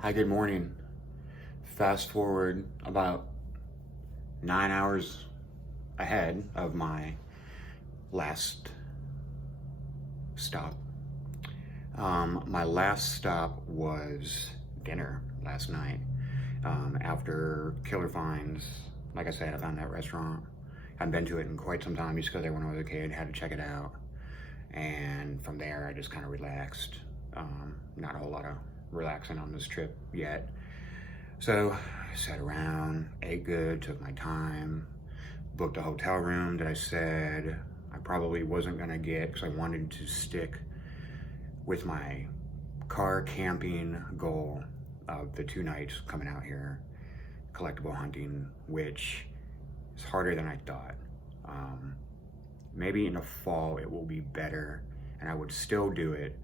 Hi, good morning. Fast forward about 9 hours ahead of my last stop. My last stop was dinner last night. After Killer Finds, like I said, I found that restaurant. I hadn't been to it in quite some time. Used to go there when I was a kid, had to check it out. And from there, I just kind of relaxed. Not a whole lot of relaxing on this trip yet. So I sat around, ate good, took my time, booked a hotel room that I said I probably wasn't gonna get because I wanted to stick with my car camping goal of the 2 nights coming out here, collectible hunting, which is harder than I thought. Maybe in the fall it will be better and I would still do it.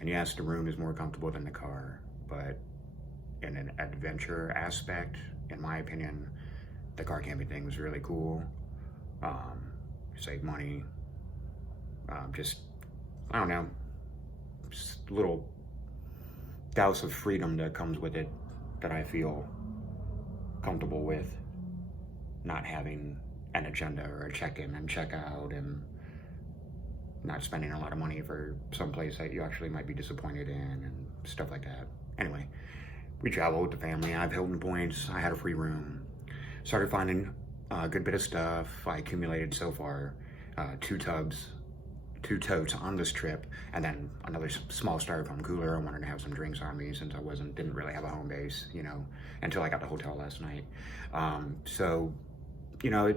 And yes, the room is more comfortable than the car, but in an adventure aspect, in my opinion, the car camping thing was really cool. Save money. Just, I don't know, just a little douse of freedom that comes with it that I feel comfortable with, not having an agenda or a check-in and check-out and not spending a lot of money for some place that you actually might be disappointed in and stuff like that. Anyway, we traveled with the family. I have Hilton points. I had a free room. Started finding a good bit of stuff. I accumulated so far 2 totes on this trip, and then another small styrofoam cooler. I wanted to have some drinks on me since I didn't really have a home base, you know, until I got the hotel last night. So, you know,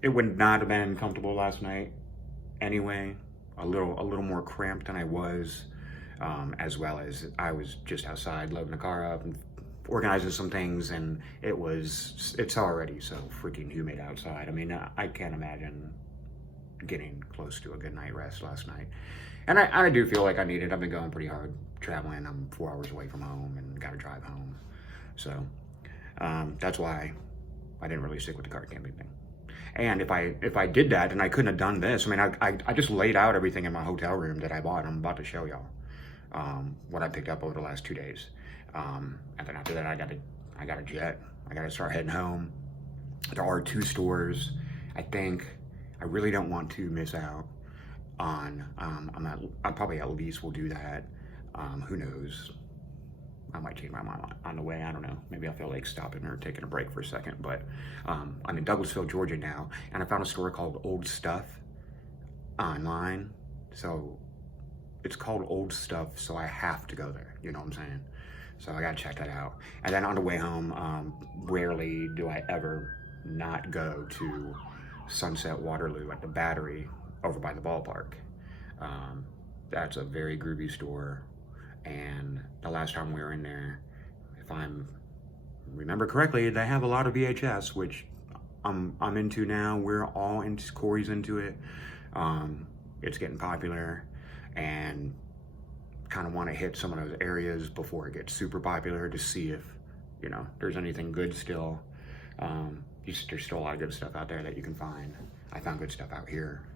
it would not have been comfortable last night anyway. A little more cramped than I was, as well as I was just outside loading the car up and organizing some things, and it's already so freaking humid outside. I mean, I can't imagine getting close to a good night rest last night. And I do feel like I need it. I've been going pretty hard traveling. I'm 4 hours away from home and got to drive home. So that's why I didn't really stick with the car camping thing. And if I did that, then I couldn't have done this. I mean, I just laid out everything in my hotel room that I bought. I'm about to show y'all what I picked up over the last 2 days. And then after that, I got a jet. I got to start heading home. There are 2 stores. I think I really don't want to miss out on. I probably at least will do that. Who knows? I might change my mind on the way. I don't know. Maybe I feel like stopping or taking a break for a second. But I'm in Douglasville, Georgia now, and I found a store called Old Stuff online. So it's called Old Stuff, so I have to go there. You know what I'm saying? So I gotta check that out. And then on the way home, rarely do I ever not go to Sunset Waterloo at the Battery over by the ballpark. That's a very groovy store. And the last time we were in there, if I remember correctly, they have a lot of VHS, which I'm into now. We're all into, Corey's into it. It's getting popular, and kind of want to hit some of those areas before it gets super popular to see if, you know, there's anything good still. There's still a lot of good stuff out there that you can find. I found good stuff out here.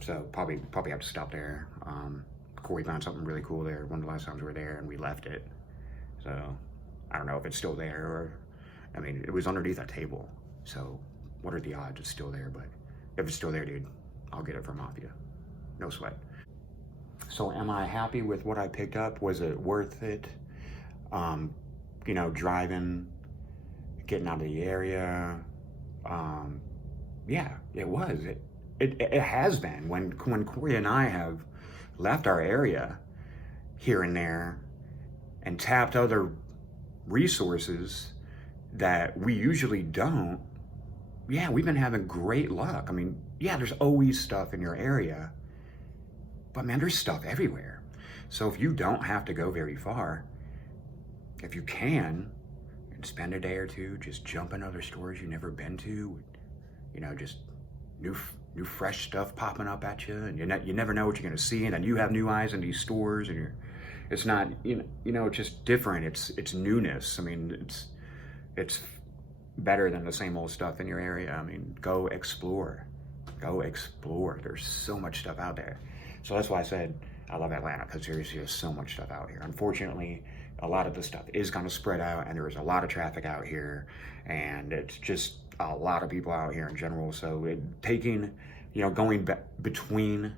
So probably have to stop there. Corey found something really cool there one of the last times we were there, and we left it. So I don't know if it's still there, or, I mean, it was underneath that table. So what are the odds it's still there? But if it's still there, dude, I'll get it for Mafia. No sweat. So am I happy with what I picked up? Was it worth it? You know, driving, getting out of the area. Yeah, it was. It has been. When Corey and I have left our area here and there and tapped other resources that we usually don't, yeah, we've been having great luck. I mean, yeah, there's always stuff in your area, but man, there's stuff everywhere. So if you don't have to go very far, if you can, and spend a day or two, just jump in other stores you've never been to, you know, just new fresh stuff popping up at you, and you never know what you're gonna see, and then you have new eyes in these stores, and it's not, you know, it's just different. It's newness. I mean, it's better than the same old stuff in your area. I mean, go explore. There's so much stuff out there. So that's why I said I love Atlanta, because there's just so much stuff out here. Unfortunately, a lot of the stuff is going to spread out, and there's a lot of traffic out here, and it's just a lot of people out here in general. So going between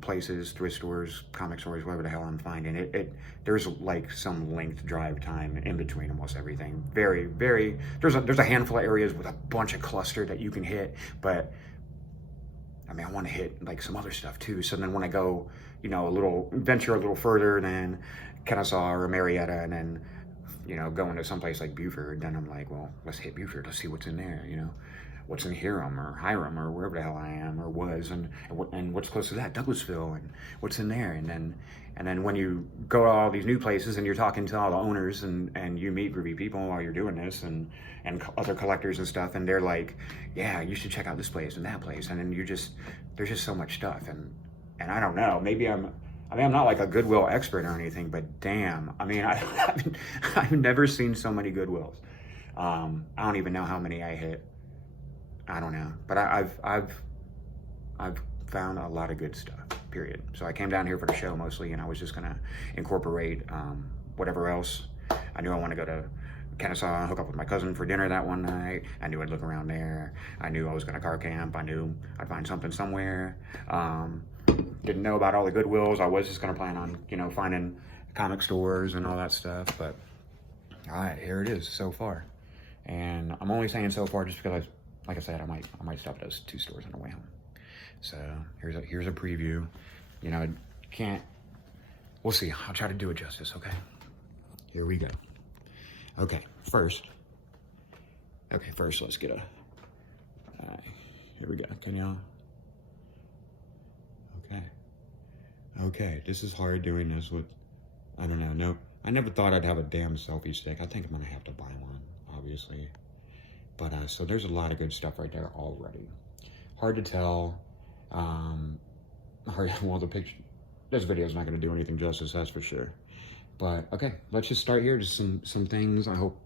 places, thrift stores, comic stores, whatever the hell I'm finding, there's like some length drive time in between almost everything. Very, very, there's a handful of areas with a bunch of cluster that you can hit, but I mean, I want to hit like some other stuff too. So then when I go, venture a little further than Kennesaw or Marietta, and then, go into someplace like Buford, then I'm like, well, let's hit Buford. Let's see what's in there, what's in Hiram or Hiram or wherever the hell I am or was, and what's close to that, Douglasville, and what's in there. And then when you go to all these new places and you're talking to all the owners and you meet groovy people while you're doing this and other collectors and stuff, and they're like, yeah, you should check out this place and that place. And then there's just so much stuff. And I don't know, maybe I'm not like a Goodwill expert or anything, but damn, I mean, I've never seen so many Goodwills. I don't even know how many I hit. I don't know, but I've found a lot of good stuff, period. So I came down here for the show mostly, and I was just gonna incorporate whatever else. I knew I want to go to Kennesaw, hook up with my cousin for dinner that one night. I knew I'd look around there. I knew I was gonna car camp. I knew I'd find something somewhere. Didn't know about all the Goodwills. I was just gonna plan on, finding comic stores and all that stuff, but all right, here it is so far. And I'm only saying so far just because like I said, I might stop at those 2 stores on the way home. So here's a preview. We'll see. I'll try to do it justice, okay? Here we go. Okay, first, let's get here we go. Can y'all? Okay, this is hard doing this with, I don't know. No, I never thought I'd have a damn selfie stick. I think I'm gonna have to buy one, obviously. But so there's a lot of good stuff right there already. Hard to tell. Well, the picture, this video is not going to do anything justice, that's for sure. But okay, let's just start here. Just some things. I hope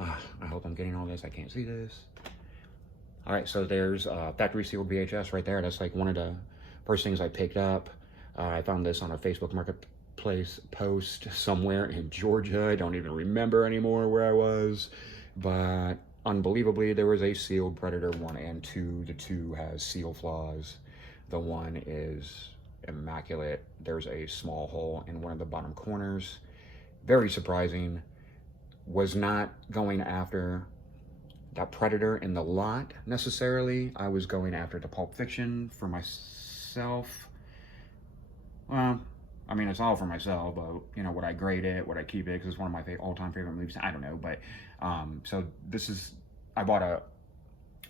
I'm getting all this. I can't see this. All right, so there's factory sealed VHS right there. That's like one of the first things I picked up. I found this on a Facebook Marketplace post somewhere in Georgia. I don't even remember anymore where I was, but unbelievably, there was a sealed Predator 1 and 2. The 2 has seal flaws. The 1 is immaculate. There's a small hole in one of the bottom corners. Very surprising. Was not going after that Predator in the lot necessarily. I was going after the Pulp Fiction for myself. Well, I mean, it's all for myself, but, would I grade it? Would I keep it? Because it's one of my all-time favorite movies. I don't know, but, so I bought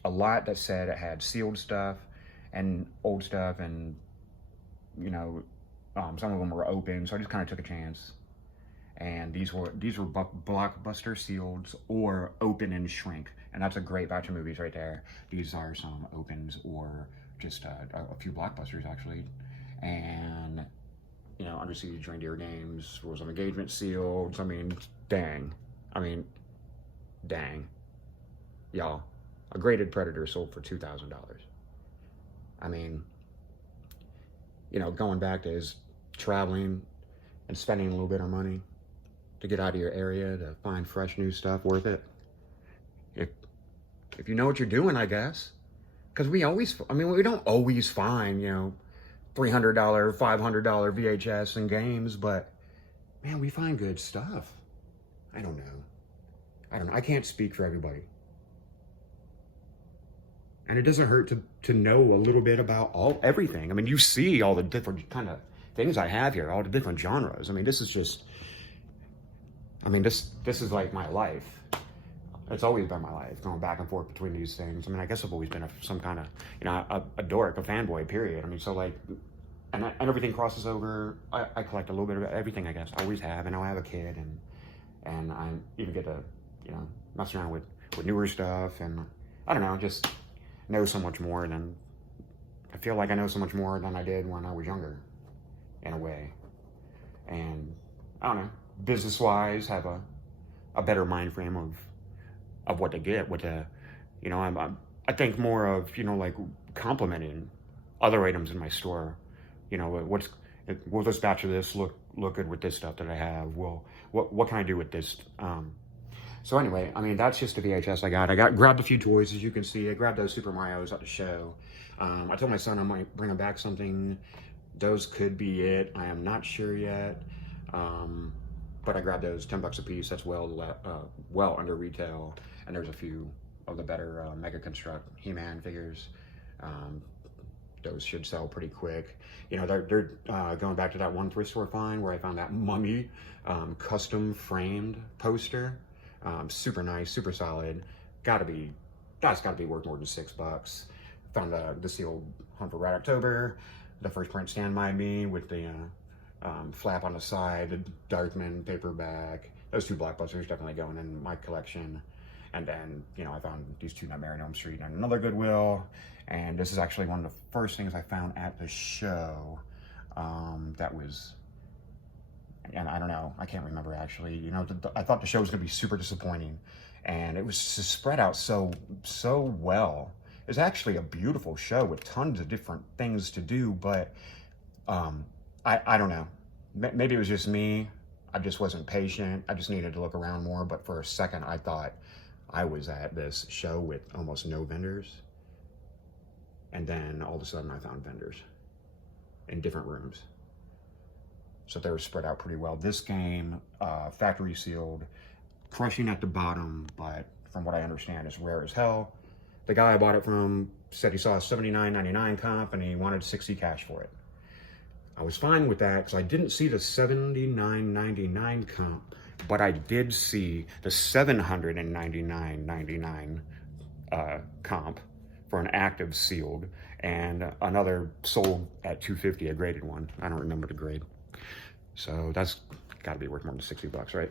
a lot that said it had sealed stuff and old stuff, and, some of them were open, so I just kind of took a chance. And these were Blockbuster sealeds or open and shrink, and that's a great batch of movies right there. These are some opens or just a few Blockbusters, actually. And, Under Siege, Reindeer Games, Rules of Engagement sealed. I mean, dang. Y'all, a graded Predator sold for $2,000. I mean, going back to his traveling and spending a little bit of money to get out of your area to find fresh new stuff, worth it. If you know what you're doing, I guess. Because we don't always find, $300, $500 VHS and games, but man, we find good stuff. I don't know. I can't speak for everybody. And it doesn't hurt to know a little bit about everything. I mean, you see all the different kind of things I have here, all the different genres. I mean, this is is like my life. It's always been my life, going back and forth between these things. I mean, I guess I've always been some kind of, a dork, a fanboy, period. I mean, so like, and everything crosses over. I collect a little bit of everything, I guess. I always have, and now I have a kid, and I even get to, mess around with newer stuff, and I don't know, just know so much more than, I feel like I know so much more than I did when I was younger, in a way. And I don't know, business-wise, have a better mind frame of what to get, I think more of, like complimenting other items in my store. Will this batch of this look look good with this stuff that I have. Well, what can I do with this? So anyway, I mean, that's just a VHS I got. Grabbed a few toys, as you can see. I grabbed those Super Marios at the show. I told my son I might bring him back something. Those could be it. I am not sure yet. But I grabbed those, 10 bucks a piece. That's well under retail. And there's a few of the better Mega Construct He-Man figures. Those should sell pretty quick. You know, they're going back to that one thrift store find where I found that Mummy custom framed poster. Super nice, super solid. That's gotta be worth more than $6. Found the sealed Hunt for Red October, the first print Stand By Me with the flap on the side, the Darkman paperback. Those two blockbusters definitely going in my collection. And then, you know, I found these two Nightmare on Elm Street and another Goodwill. And this is actually one of the first things I found at the show that was, and I don't know, I can't remember actually. You know, I thought the show was gonna be super disappointing, and it was just spread out so well. It's actually a beautiful show with tons of different things to do, but I don't know. Maybe it was just me. I just wasn't patient. I just needed to look around more, but for a second I thought I was at this show with almost no vendors. And then all of a sudden I found vendors in different rooms. So they were spread out pretty well. This game, factory sealed, crushing at the bottom, but from what I understand, it's rare as hell. The guy I bought it from said he saw a $79.99 comp and he wanted 60 cash for it. I was fine with that because I didn't see the $79.99 comp, but I did see the $799.99 comp for an active sealed, and another sold at $250, a graded one. I don't remember the grade. So that's got to be worth more than $60, right?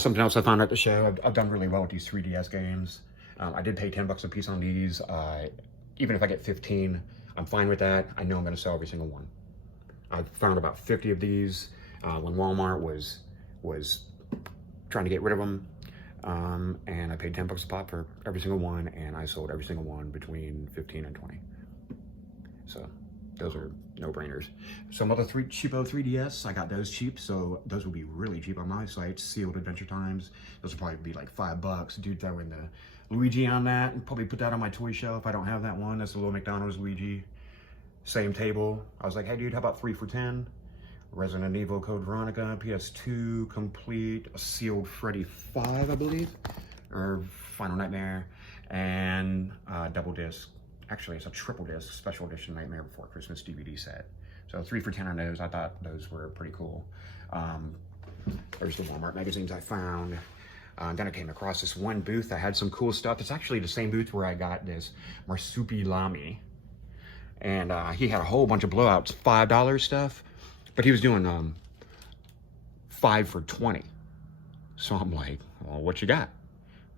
Something else I found at the show, I've done really well with these 3DS games. I did pay 10 bucks a piece on these. Even if I get 15, I'm fine with that. I know I'm going to sell every single one. I found about 50 of these when Walmart was trying to get rid of them. And I paid 10 bucks a pop for every single one, and I sold every single one between 15 and 20. So those are no-brainers. Some other cheapo 3DS, I got those cheap, so those will be really cheap on my site. Sealed Adventure Times. Those will probably be like $5. Dude, throw in the Luigi on that, and probably put that on my toy shelf. I don't have that one. That's the little McDonald's Luigi. Same table. I was like, hey dude, how about 3 for 10? Resident Evil Code Veronica, PS2 complete, a sealed Freddy 5, I believe, or Final Nightmare, and double disc. Actually, it's a triple disc special edition Nightmare Before Christmas DVD set. So 3 for 10 on those. I thought those were pretty cool. There's the Walmart magazines I found. Then I came across this one booth that had some cool stuff. It's actually the same booth where I got this Marsupilami. And he had a whole bunch of blowouts, $5 stuff. But he was doing 5 for 20. So I'm like, well, what you got?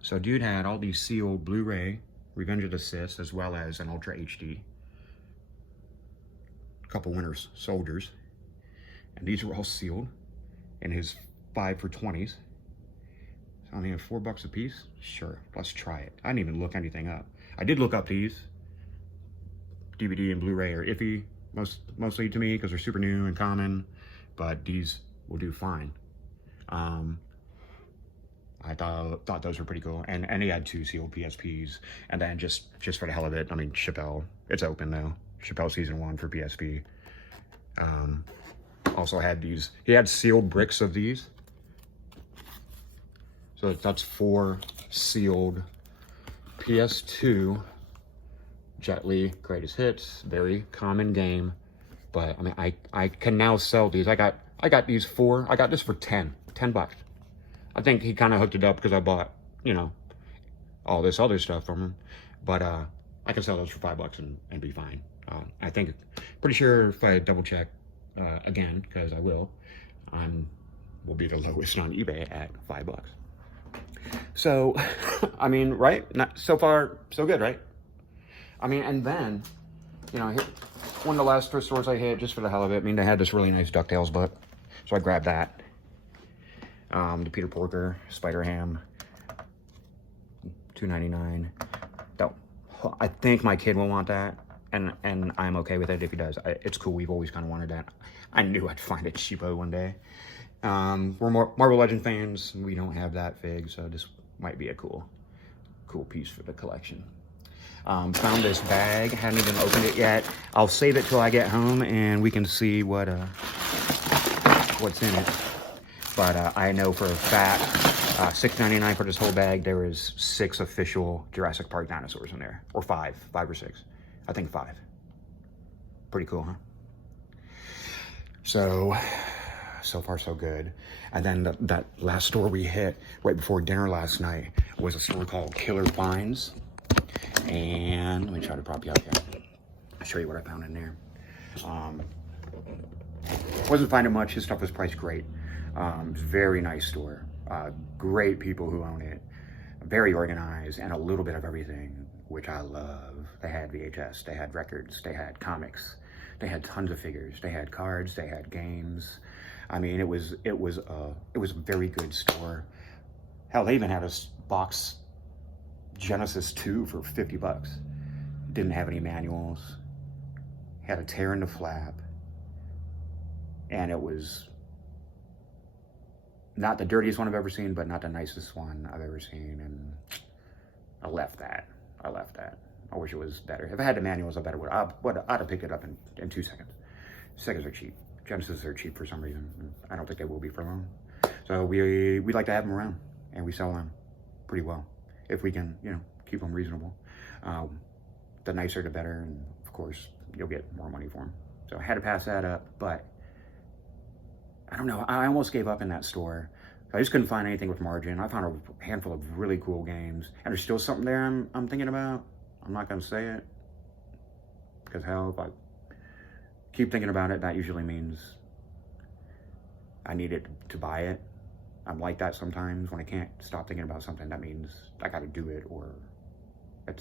So dude had all these sealed Blu-ray Revenge of the Sith, as well as an Ultra HD. A couple Winter Soldiers. And these were all sealed in his 5 for 20s. So I mean, $4 a piece? Sure, let's try it. I didn't even look anything up. I did look up these. DVD and Blu-ray are iffy, mostly to me, because they're super new and common, but these will do fine. I thought those were pretty cool, and he had 2 sealed PSPs, and then just for the hell of it, I mean, Chappelle, it's open though. Chappelle Season 1 for PSP. Also had these, he had sealed bricks of these. So that's 4 sealed PS2 Jet Li Greatest Hits, very common game, but I mean, I can now sell these. I got these 4. I got this for 10 bucks. I think he kind of hooked it up because I bought, you know, all this other stuff from him, but I can sell those for $5 and be fine. I think, pretty sure if I double check again, because I will be the lowest on eBay at $5. So, I mean, right? Not so far, so good, right? I mean, and then, you know, one of the last thrift stores I hit, just for the hell of it, I mean, they had this really nice DuckTales book, so I grabbed that. The Peter Porker, Spider-Ham, $2.99. I think my kid will want that. and I'm okay with it if he does. It's cool. We've always kind of wanted that. I knew I'd find it cheapo one day. We're more Marvel Legend fans. We don't have that fig, so this might be a cool piece for the collection. Found this bag. Haven't even opened it yet. I'll save it till I get home and we can see what's in it. But I know for a fact, $6.99 for this whole bag. There is 6 official Jurassic Park dinosaurs in there, or 5 or 6. I think 5. Pretty cool, huh? So far so good. And then that last store we hit right before dinner last night was a store called Killer Finds. And let me try to prop you up here. I'll show you what I found in there. Wasn't finding much. His stuff was priced great. Very nice store. Great people who own it. Very organized and a little bit of everything, which I love. They had VHS, they had records, they had comics, they had tons of figures, they had cards, they had games. I mean, it was a very good store. Hell, they even had a box Genesis 2 for 50 bucks. Didn't have any manuals. Had a tear in the flap. And it was not the dirtiest one I've ever seen, but not the nicest one I've ever seen. And I left that. I wish it was better. If I had the manuals, I bet I'd have picked it up in 2 seconds. Seconds are cheap. Genesis are cheap for some reason. I don't think they will be for long. So we like to have them around, and we sell them pretty well if we can, keep them reasonable. The nicer, the better, and of course, you'll get more money for them. So I had to pass that up, but I don't know. I almost gave up in that store. I just couldn't find anything with margin. I found a handful of really cool games, and there's still something there I'm thinking about. I'm not gonna say it because hell, if I keep thinking about it, that usually means I need it to buy it. I'm like that sometimes. When I can't stop thinking about something, that means I gotta do it, or I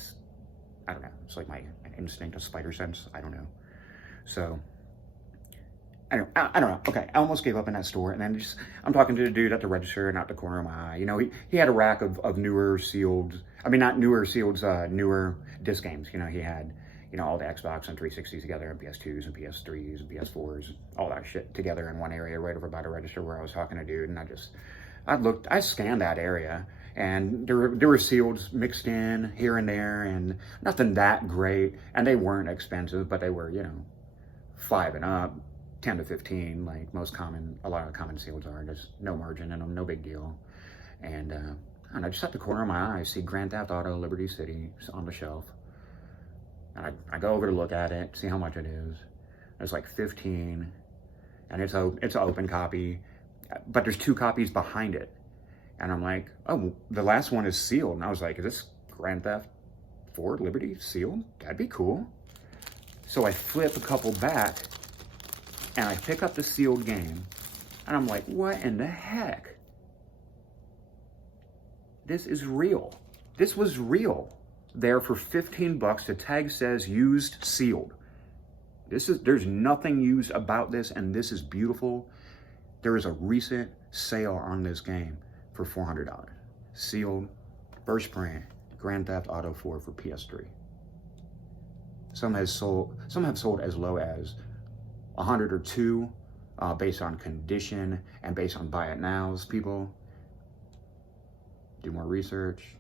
don't know. It's like my instinct, a spider sense. I don't know. So anyway, I don't know. Okay, I almost gave up in that store, and then I'm talking to the dude at the register and out the corner of my eye. He had a rack of newer sealed. I mean, not newer sealed, newer disc games. He had all the Xbox and 360s together, and PS2s and PS3s and PS4s, all that shit together in one area right over by the register where I was talking to dude, and I scanned that area, and there were sealeds mixed in here and there, and nothing that great, and they weren't expensive, but they were, 5 and up, 10 to 15, like a lot of common sealeds are. There's no margin in them, no big deal. And I just at the corner of my eye, I see Grand Theft Auto Liberty City on the shelf. And I go over to look at it, see how much it is. It's like 15, and it's an open copy, but there's 2 copies behind it. And I'm like, oh, the last one is sealed. And I was like, is this Grand Theft 4 Liberty sealed? That'd be cool. So I flip a couple back, and I pick up the sealed game, and I'm like, what in the heck? This is real. This was real. There for 15 bucks. The tag says used sealed. There's nothing used about this, and this is beautiful. There is a recent sale on this game for $400. Sealed, first print, Grand Theft Auto 4 for PS3. Some have sold as low as 100 or 2, based on condition and based on buy it nows. People, do more research.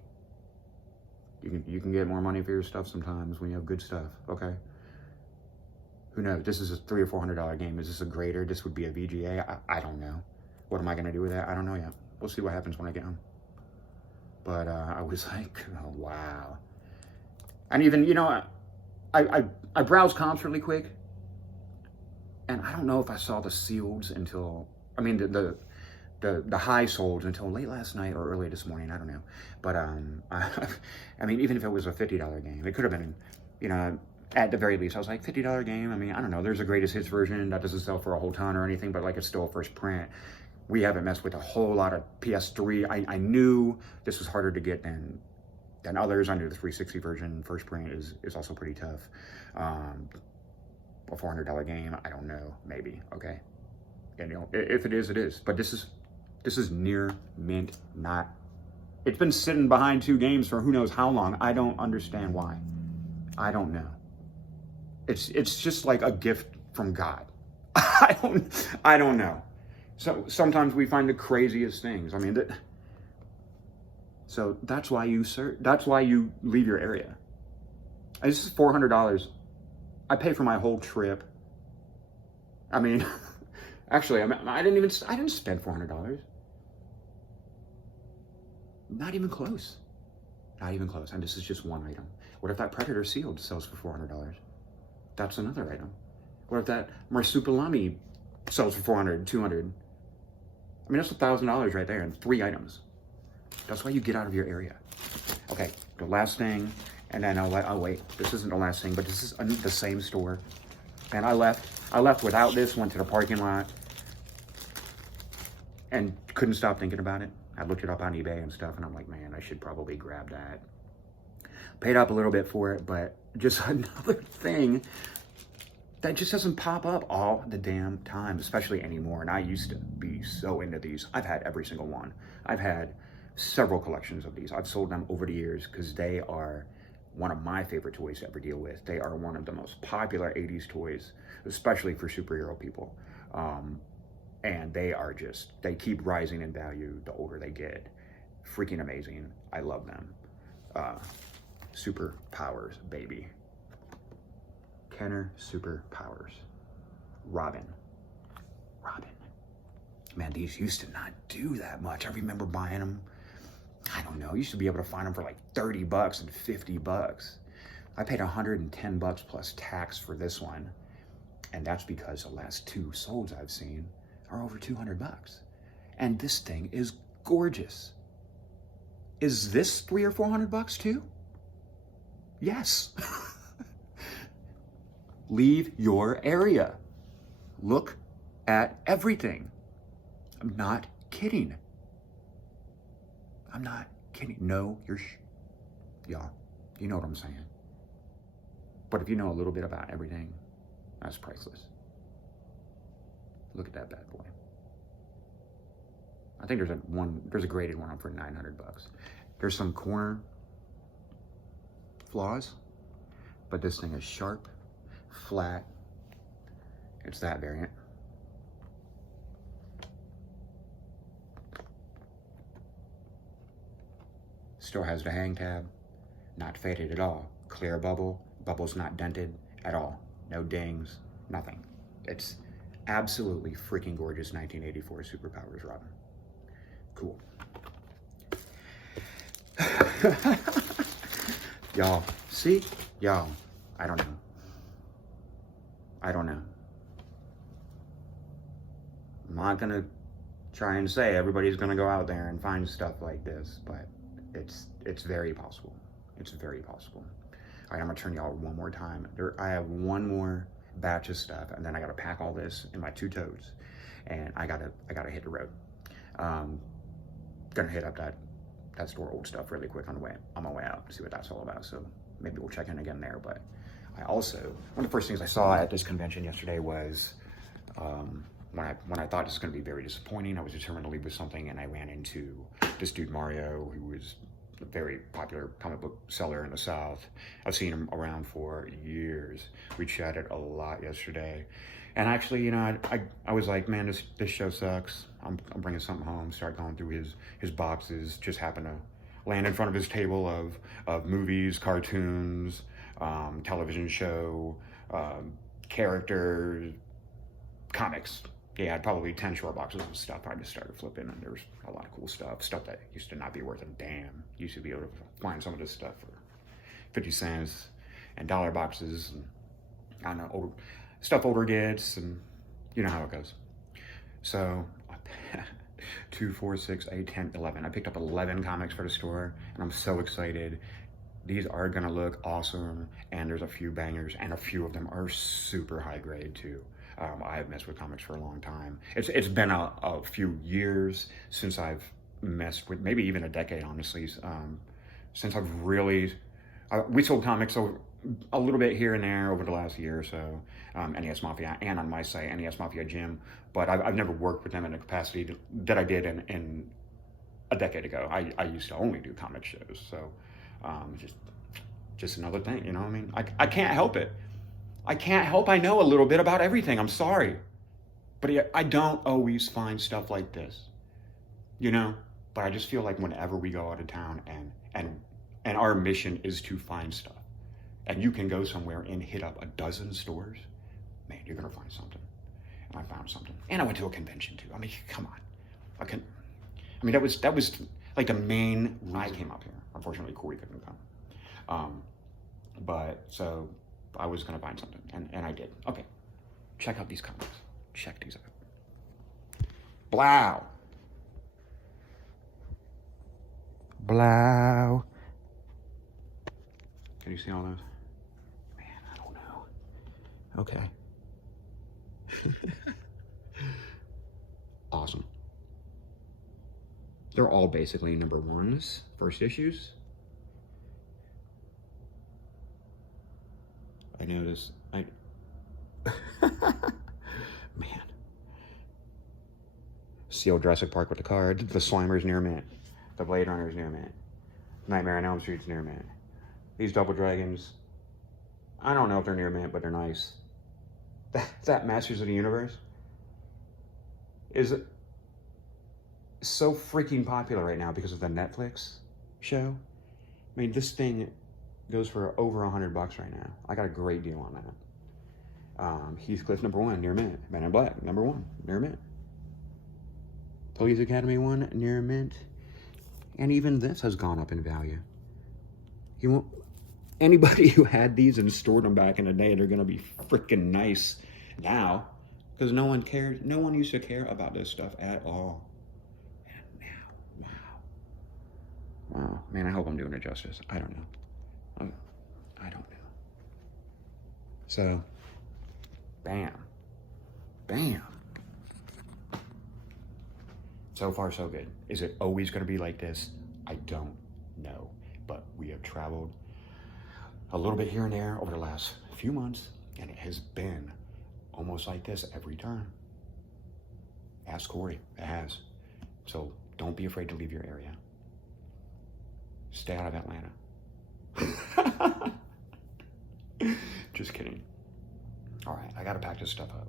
You can get more money for your stuff sometimes when you have good stuff, okay? Who knows? This is a $300 or $400 game. Is this a grader? This would be a VGA? I don't know. What am I gonna do with that? I don't know yet. We'll see what happens when I get home. But I was like, oh, wow. And even, I browsed comps really quick, and I don't know if I saw the sealeds until, the high solds until late last night or early this morning. I don't know. But, even if it was a $50 game, it could have been, at the very least, I was like, $50 game? I don't know. There's a greatest hits version that doesn't sell for a whole ton or anything, but it's still a first print. We haven't messed with a whole lot of PS3. I knew this was harder to get than others. I knew the 360 version first print is also pretty tough. A $400 game, I don't know, maybe, okay? And if it is, it is. But this is near mint, not. It's been sitting behind 2 games for who knows how long. I don't understand why. I don't know. It's just like a gift from God. I don't know. So sometimes we find the craziest things. I mean, so that's why you that's why you leave your area. This is $400. I pay for my whole trip. I mean, actually, I didn't spend $400. Not even close. Not even close. And this is just one item. What if that Predator sealed sells for $400? That's another item. What if that Marsupilami sells for $400, $200? I mean, that's $1,000 right there in 3 items. That's why you get out of your area. Okay, the last thing, and then I'll wait. This isn't the last thing, but this is the same store. And I left without this, went to the parking lot, and couldn't stop thinking about it. I looked it up on eBay and stuff, and I'm like, man, I should probably grab that. Paid up a little bit for it, but just another thing that just doesn't pop up all the damn time, especially anymore. And I used to be so into these. I've had every single one. I've had several collections of these. I've sold them over the years because they are one of my favorite toys to ever deal with. They are one of the most popular 80s toys, especially for superhero people. And they keep rising in value the older they get. Freaking amazing. I love them. Superpowers, baby. Kenner Superpowers. Robin. Man, these used to not do that much. I remember buying them. I don't know. You used to be able to find them for like $30 and $50. I paid $110 plus tax for this one. And that's because the last 2 solds I've seen are over $200. And this thing is gorgeous. Is this $300 or $400 too? Yes. Leave your area. Look at everything. I'm not kidding. I'm not kidding. No, y'all, you know what I'm saying. But if you know a little bit about everything, that's priceless. Look at that bad boy. I think there's a graded one for $900. There's some corner flaws, but this thing is sharp, flat. It's that variant. Still has the hang tab, not faded at all. Clear bubble, bubble's not dented at all. No dings, nothing. It's absolutely freaking gorgeous 1984 Superpowers Robin. Cool. Y'all, see? Y'all, I don't know. I'm not gonna try and say everybody's gonna go out there and find stuff like this, but it's very possible. It's very possible. All right, I'm gonna turn y'all one more time. I have one more batch of stuff, and then I gotta pack all this in my 2 totes, and I gotta hit the road. Gonna hit up that store old stuff really quick on my way out to see what that's all about. So maybe we'll check in again there. But I also, one of the first things I saw at this convention yesterday was when I thought this was going to be very disappointing, I was determined to leave with something, and I ran into this dude Mario, who was a very popular comic book seller in the South. I've seen him around for years. We chatted a lot yesterday, and actually, you know, I was like, man, this show sucks. I'm bringing something home. Start going through his boxes. Just happened to land in front of his table of movies, cartoons, television show, characters, comics. Yeah, I'd probably 10 short boxes of stuff. I just started flipping, and there was a lot of cool stuff that used to not be worth a damn. Used to be able to find some of this stuff for 50 cents and dollar boxes, and I don't know, stuff older gets, and you know how it goes. So 2, 4, 6, 8, 10, 11. I picked up 11 comics for the store, and I'm so excited. These are gonna look awesome, and there's a few bangers, and a few of them are super high grade too. I have messed with comics for a long time. It's been a few years since I've messed with, maybe even a decade, honestly, since I've really, we sold comics a little bit here and there over the last year or so, NESmafia, and on my site, NESmafiajim, but I've never worked with them in a capacity that I did in a decade ago. I used to only do comic shows, so just another thing, you know what I mean? I can't help it. I can't help I know a little bit about everything. I'm sorry. But I don't always find stuff like this, you know? But I just feel like whenever we go out of town and our mission is to find stuff, and you can go somewhere and hit up a dozen stores, man, you're gonna find something. And I found something. And I went to a convention too. I mean, come on. I mean, that was like the main reason I came up here. Unfortunately, Corey couldn't come. But so I was gonna find something, and I did. Okay, check out these comics. Check these out. Blow. Blow. Can you see all those? Man, I don't know. Okay. Awesome. They're all basically number ones, first issues. I noticed, man. Sealed Jurassic Park with the card. The Slimer's near mint. The Blade Runner's near mint. Nightmare on Elm Street's near mint. These Double Dragons, I don't know if they're near mint, but they're nice. That Masters of the Universe is so freaking popular right now because of the Netflix show. I mean, this thing goes for over $100 right now. I got a great deal on that. Heathcliff #1, near mint. Men in Black, #1, near mint. Police Academy 1, near mint. And even this has gone up in value. You won't, anybody who had these and stored them back in the day, they're gonna be freaking nice now, because no one cared. No one used to care about this stuff at all. And now, wow, man, I hope I'm doing it justice. I don't know. I don't know. So, bam, bam. So far, so good. Is it always going to be like this? I don't know. But we have traveled a little bit here and there over the last few months, and it has been almost like this every time. Ask Corey. It has. So don't be afraid to leave your area. Stay out of Atlanta. Just kidding. All right, I got to pack this stuff up.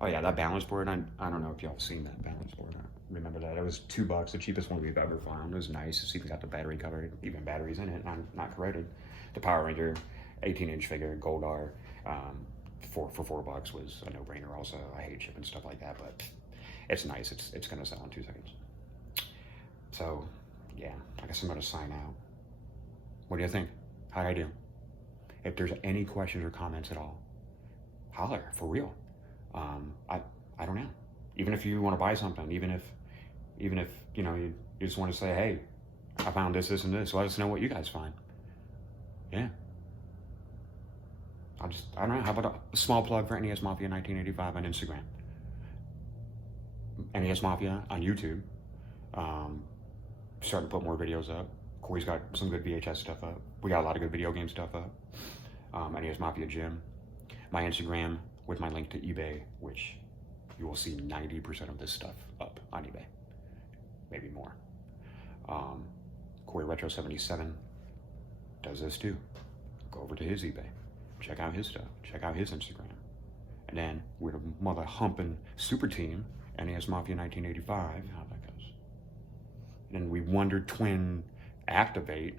Oh yeah, that balance board, I don't know if y'all seen that balance board. I remember that. It was $2, the cheapest one we've ever found. It was nice. It's even got the battery covered, even batteries in it, not corroded. The Power Ranger 18-inch figure, Goldar, for $4 was a no-brainer also. I hate shipping stuff like that, but it's nice. It's gonna sell in 2 seconds. So yeah, I guess I'm gonna sign out. What do you think? How'd I do? If there's any questions or comments at all, holler, for real. I don't know. Even if you want to buy something, even if you know you just want to say, hey, I found this, and this. Let us know what you guys find. Yeah. I don't know. How about a small plug for NESmafia 1985 on Instagram, NESmafia on YouTube. Starting to put more videos up. Corey's got some good VHS stuff up. We got a lot of good video game stuff up. NESmafia Gym. My Instagram with my link to eBay, which you will see 90% of this stuff up on eBay, maybe more. koreyretro 77 does this too. Go over to his eBay, check out his stuff, check out his Instagram. And then we're the mother humping super team, NESmafia 1985, how that goes. And then we Wonder Twin activate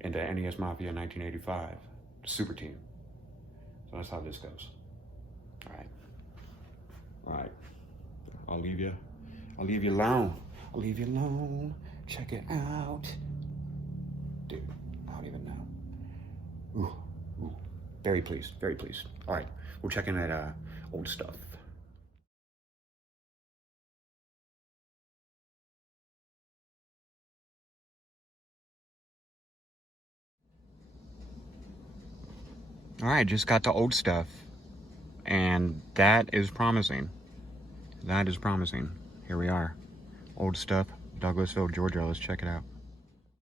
into NESmafia 1985, super team. So that's how this goes. All right. I'll leave you alone. I'll leave you alone. Check it out. Dude, I don't even know. Ooh. Very pleased, very pleased. All right, we're checking that old stuff. All right, just got the old stuff. And that is promising. That is promising. Here we are. Old stuff, Douglasville, Georgia. Let's check it out.